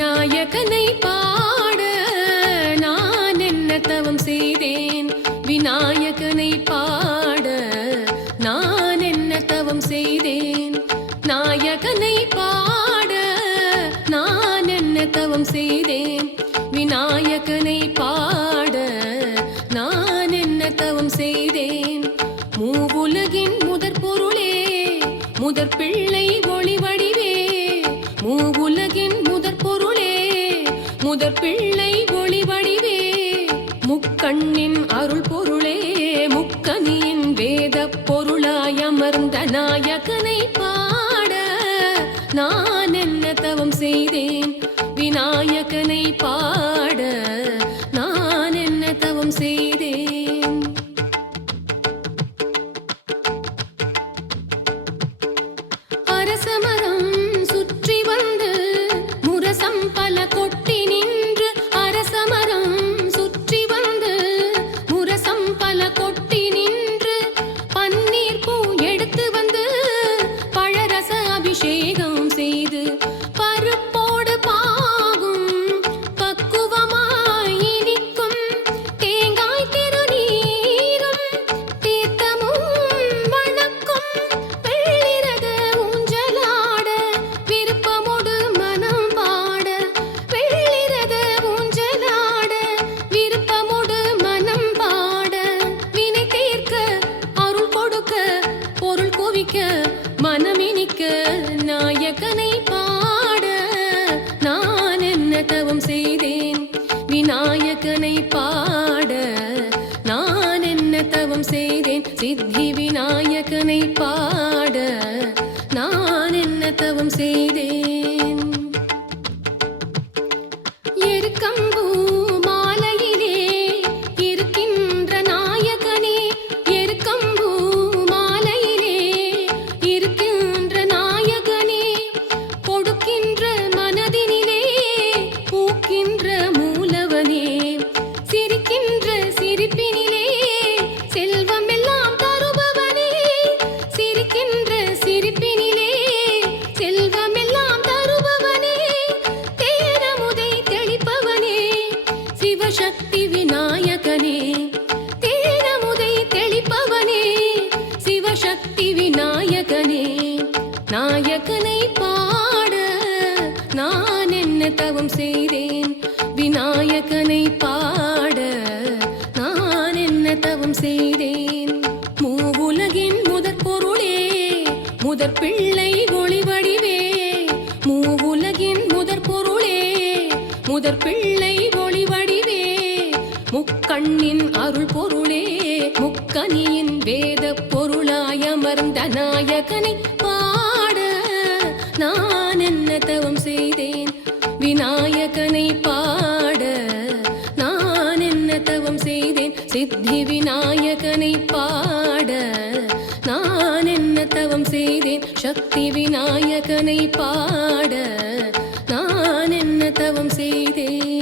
நாயகனை பாட நான் என்ன தவம் செய்தேன். விநாயகனை பாட நான் என்ன தவம் செய்தேன். நாயகனை பாட நான் என்ன தவம் செய்தேன். விநாயகனை பாட நான் என்ன தவம் செய்தேன். மூவுலகின் முதற் பொருளே முதற் பிள்ளை ஒளி வடிவே. மூவுலகின் முதற் பொருளே முதற் பிள்ளை ஒளி வடிவே. முக்கண்ணின் அருள் பொருளே முக்கனியின் வேத பொருளாய் அமர்ந்த நாயகனை பாட நான் என்ன தவம் செய்தேன். விநாயகனை பாட நான் என்ன தவம் செய்தேன். அரசமரம் சுற்றி வந்து முரசம் பல கொட்டி நின்று. அரசமரம் சுற்றி வந்து முரசம் பல கொட்டி நின்று. பன்னீர் பூ எடுத்து வந்து பழரச அபிஷேகம் செய்து பருப்போடு பாகும் பக்குவமாய் இனிக்கும். தேங்காய் திருநீரும் தீர்த்தமும் வணக்கும். வெள்ளிரத ஊஞ்சலாட விருப்பமோடு மனம் பாட. வெள்ளிரத ஊஞ்சலாட விருப்பமோடு மனம் பாட. வினை தீர்க்க அருள் கொடுக்க பொருள் குவிக்க மனமினிக்க. நாயகனை பாட நான் என்ன தவம் செய்தேன். விநாயகனை பாட நான் என்ன தவம் செய்தேன். சித்தி விநாயகனை பாட நான் என்ன தவம் செய்தேன். எருக்கம்பூ மாலையிலே இருக்கின்ற நாயகனே. எருக்கம்பூ மாலையிலே இருக்கின்ற நாயகனே. கொடுக்கின்ற மனதினிலே பூக்கின்ற மூலவனே. சிரிக்கின்ற சிரிப்பினிலே செல்வம் எல்லாம் தருபவனே. சிரிக்கின்ற சிரிப்பினிலே செல்வம் எல்லாம் தருபவனே. தேனமுதை தெளிப்பவனே சிவசக்தி விநாயகனே. தேனமுதை தெளிப்பவனே சிவசக்தி விநாயகனே. நாயகனை பாட நான் என்ன தவம் செய்தேன். விநாயகனை பாட நான் என்ன தவம் செய்தேன். மூவுலகின் முதற் பொருளே முதற் பிள்ளை ஒளி வடிவே. மூவுலகின் முதற் பொருளே முதற் பிள்ளை ஒளி வடிவே. முக்கண்ணின் அருள் பொருளே முக்கனியின் வேத பொருளாய் அமர்ந்த நாயகனை பாட நான் என்ன தவம் செய்தேன். விநாயகனை பாட நான் என்ன தவம் செய்தேன். சித்தி விநாயகனை பாட நான் என்ன தவம் செய்தேன். சக்தி விநாயகனை பாட நான் என்ன தவம் செய்தேன்.